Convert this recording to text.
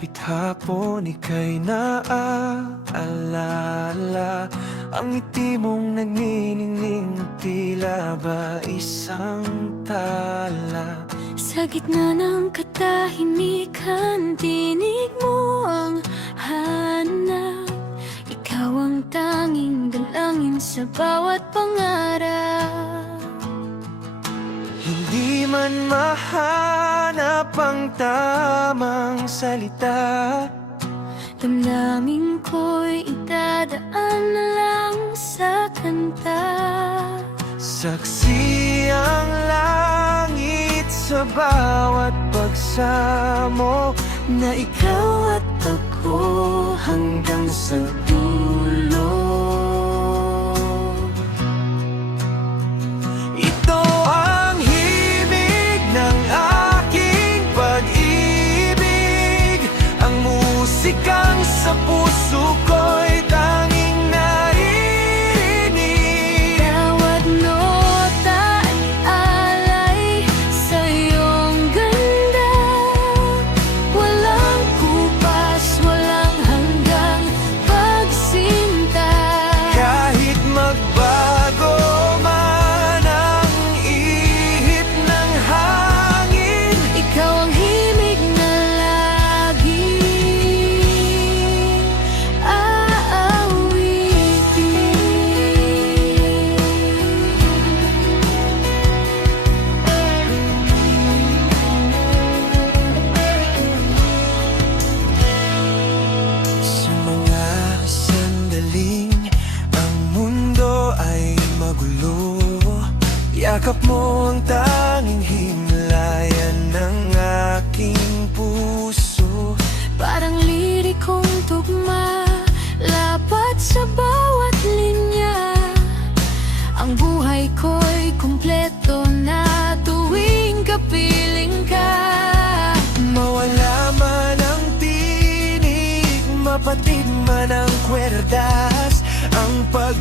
Kapit hapon, ika'y naaalala. Ang ngiti mong nagniningning, tila ba isang tala. Sa gitna ng katahimikan, tinig mo ang hanap. Ikaw ang tanging dalangin sa bawat pangarap. Hindi man mahanap ang tamang salita, Damdamin ko'y idadaan na lang sa kanta. saksi ang langit sa bawat pagsamo, na ikaw at ako hanggang sa dulo. Ito ang himig ng aking pag-ibig, ang musikang sa puso ko'y tanging naririnig. Bawat nota ay alay sa iyong ganda. Walang kupas, walang hanggang pagsinta. Kahit magbago man ang ihip ng hangin, Ikaw ang himig na laging sa mga sandaling ang mundo ay magulo, yakap mo ang tanging himlayan ng aking puso. Parang lirikong tugma, lapat sa bawat linya. Ang buhay ko'y kumpleto na tuwing kapiling ka. Mawala man ang tinig, mapatid man ang kwerdas, ang pag